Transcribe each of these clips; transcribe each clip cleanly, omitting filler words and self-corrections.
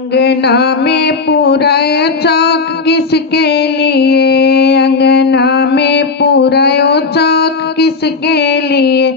अंगना में पूरा चौक किसके लिए, अंगना में पूरा चौक किसके लिए।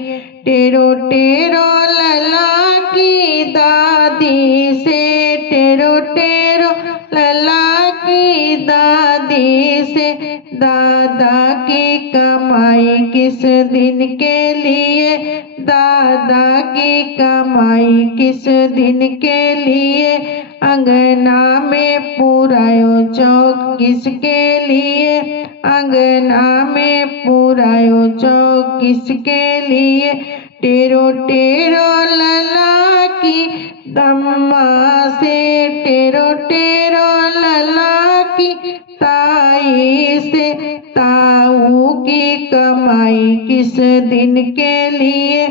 टेरो टेरो लला की दादी से, टेरो टेरो लला की दादी से। दादा की कमाई किस दिन के लिए, दादा की कमाई किस दिन के लिए। अंगना में पुरायो चौक किसके लिए, अंगना में पुरायो चौक किसके लिए। टेरो टेरो लला की दम्मा से, टेरो टेरो लला की ताई से। ताऊ की कमाई किस दिन के लिए,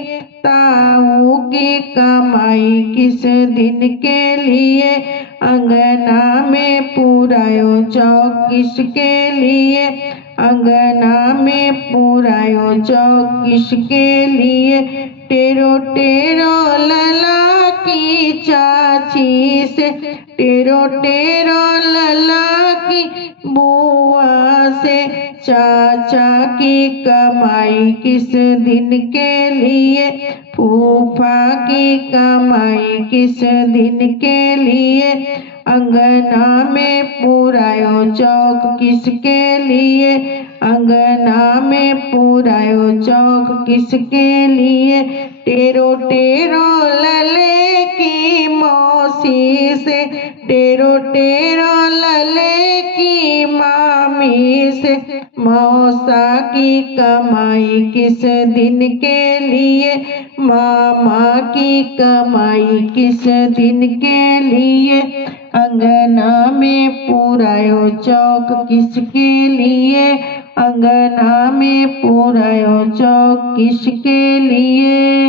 ताऊ की कमाई किस दिन के लिए। अंगना में पुरायो चौक किसके लिए, अंगना में पुरायो चौक किसके लिए। टेरो टेरो लला की चाची से, टेरो टेरो लला की बुआ से। चाचा की कमाई किस दिन के लिए, फूफा की कमाई किस दिन के लिए। अंगना में पुरायो चौक किसके लिए, अंगना में पुरायो चौक किसके लिए। टेरो टेरो लले की मौसी से, टेरो टेरो लले की मामी से। मौसा की कमाई किस दिन के लिए, मामा की कमाई किस दिन के लिए। अंगना में पुरायो चौक किसके लिए, अंगना में पुरायो चौक किसके लिए।